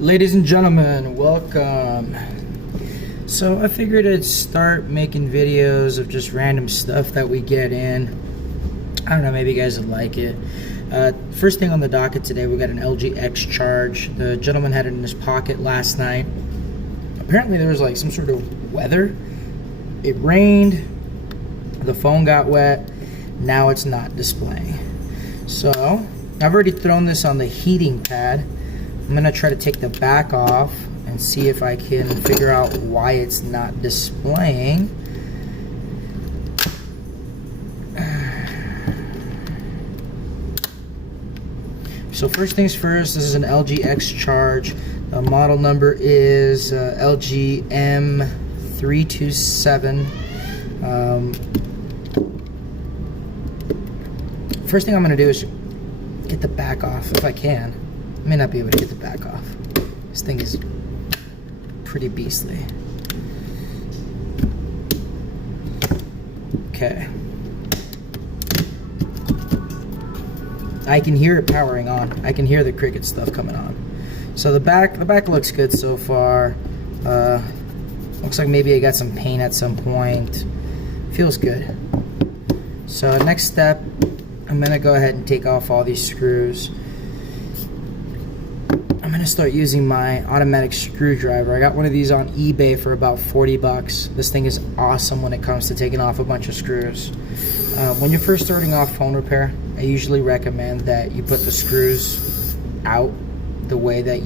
Ladies and gentlemen, welcome. So I figured I'd start making videos of just random stuff that we get in. I don't know, maybe you guys would like it. First thing on the docket today, we got an LG X Charge. The gentleman had it in his pocket last night. Apparently there was like some sort of weather. It rained, the phone got wet, now it's not displaying. So I've already thrown this on the heating pad. I'm gonna try to take the back off and see if I can figure out why it's not displaying. So first things first, this is an LG X Charge. The model number is LG M327. First thing I'm gonna do is get the back off if I can. I may not be able to get the back off. This thing is pretty beastly. Okay. I can hear it powering on. I can hear the cricket stuff coming on. So the back looks good so far. Looks like maybe I got some paint at some point. Feels good. So next step, I'm gonna go ahead and take off all these screws. I'm gonna start using my automatic screwdriver. I got one of these on eBay for about 40 bucks. This thing is awesome when it comes to taking off a bunch of screws. When you're first starting off phone repair, I usually recommend that you put the screws out the way that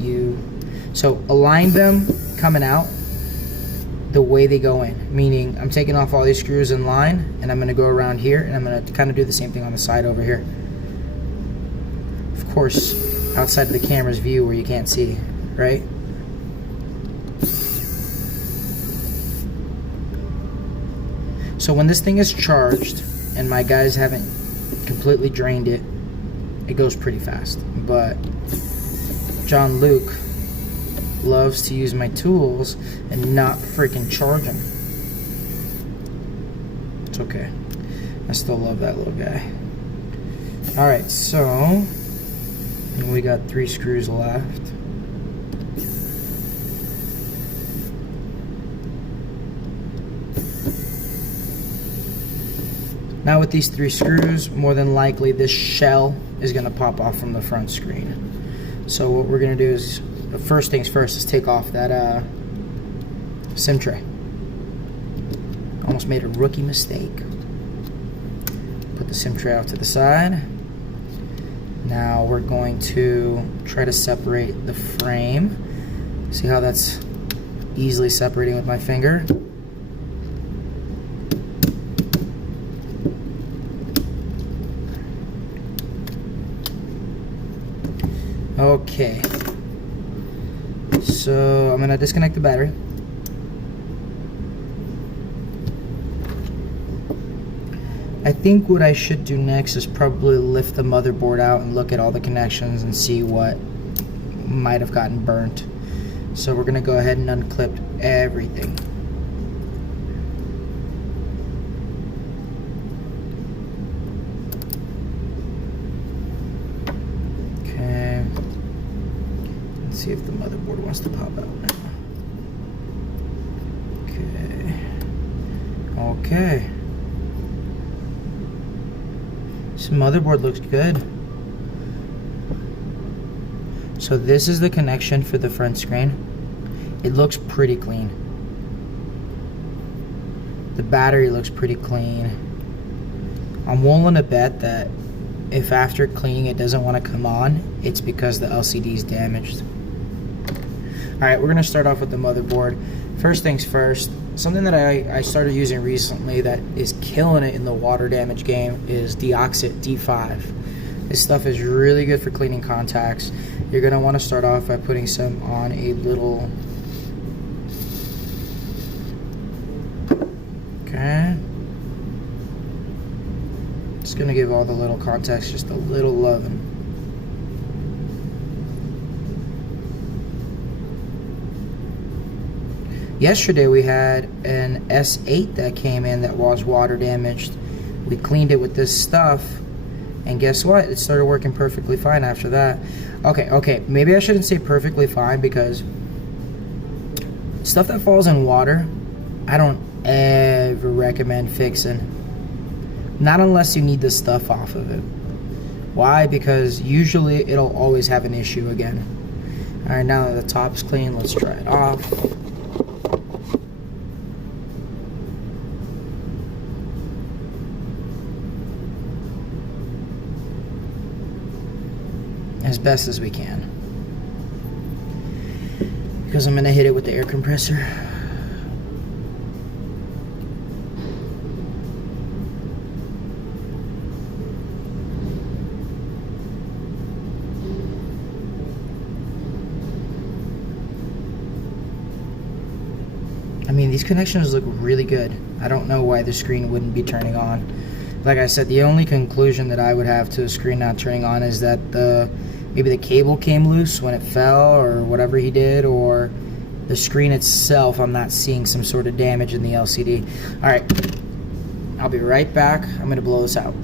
so align them coming out the way they go in. Meaning I'm taking off all these screws in line and I'm gonna go around here and I'm gonna kind of do the same thing on the side over here. Of course, outside of the camera's view where you can't see, right? So when this thing is charged and my guys haven't completely drained it, it goes pretty fast. But John Luke loves to use my tools and not freaking charge them. It's okay. I still love that little guy. Alright, so we got 3 screws left. Now with these 3 screws, more than likely this shell is going to pop off from the front screen. So what we're going to do is, the first things first, is take off that SIM tray. Almost made a rookie mistake. Put the SIM tray out to the side. Now we're going to try to separate the frame. See how that's easily separating with my finger? Okay. So I'm gonna disconnect the battery. I think what I should do next is probably lift the motherboard out and look at all the connections and see what might have gotten burnt. So we're gonna go ahead and unclip everything. Okay. Let's see if the motherboard wants to pop out now. Okay. Okay. This motherboard looks good. So this is the connection for the front screen. It looks pretty clean. The battery looks pretty clean. I'm willing to bet that if after cleaning it doesn't want to come on, it's because the LCD is damaged. Alright, we're going to start off with the motherboard. First things first, something that I started using recently that is killing it in the water damage game is Deoxit D5. This stuff is really good for cleaning contacts. You're going to want to start off by putting some on a little... Okay. Just going to give all the little contacts just a little loving. Yesterday we had an S8 that came in that was water damaged. We cleaned it with this stuff, and guess what? It started working perfectly fine after that. Okay, maybe I shouldn't say perfectly fine, because stuff that falls in water, I don't ever recommend fixing. Not unless you need the stuff off of it. Why? Because usually it'll always have an issue again. Alright, now that the top's clean, let's dry it off. As best as we can. Because I'm going to hit it with the air compressor. I mean, these connections look really good. I don't know why the screen wouldn't be turning on. Like I said, the only conclusion that I would have to a screen not turning on is that maybe the cable came loose when it fell or whatever he did, or the screen itself, I'm not seeing some sort of damage in the LCD. Alright, I'll be right back. I'm going to blow this out.